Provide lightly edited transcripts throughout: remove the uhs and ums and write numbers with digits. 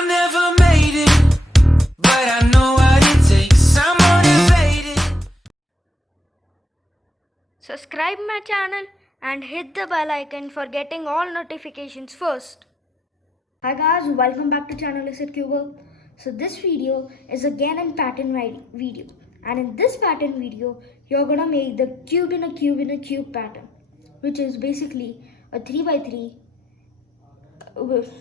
I never made it, but I know what it takes. I'm motivated. Subscribe my channel and hit the bell icon for getting all notifications first. Hi guys, welcome back to channel Cubo. So this video is again a pattern video, and in this pattern video you're gonna make the cube in a cube in a cube pattern, which is basically a 3 by 3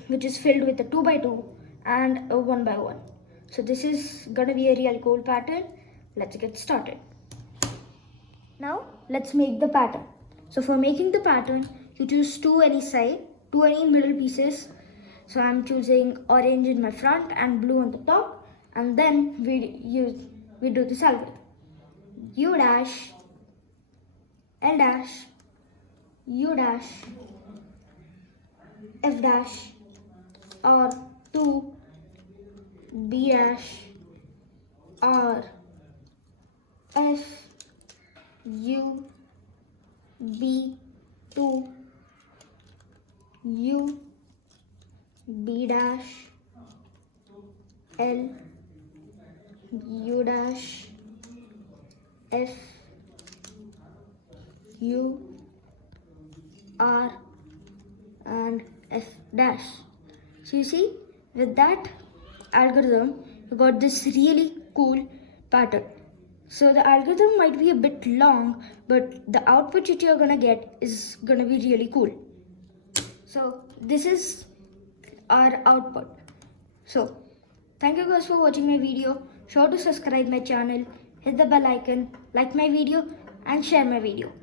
which is filled with a 2 by 2 and a 1 by 1. So this is gonna be a real cool pattern. Let's get started. Now let's make the pattern. So for making the pattern, you choose two any side, two any middle pieces. So I'm choosing orange in my front and blue on the top, and then we do this algorithm. U dash, L dash, U dash, F dash, or 2, B dash, or F, U, B, 2, U, B dash, L, U dash, F, U, R, and F dash. So you see, with that algorithm, you got this really cool pattern. So the algorithm might be a bit long, but the output that you're gonna get is gonna be really cool. So this is our output. So thank you guys for watching my video. Sure to subscribe my channel, hit the bell icon, like my video and share my video.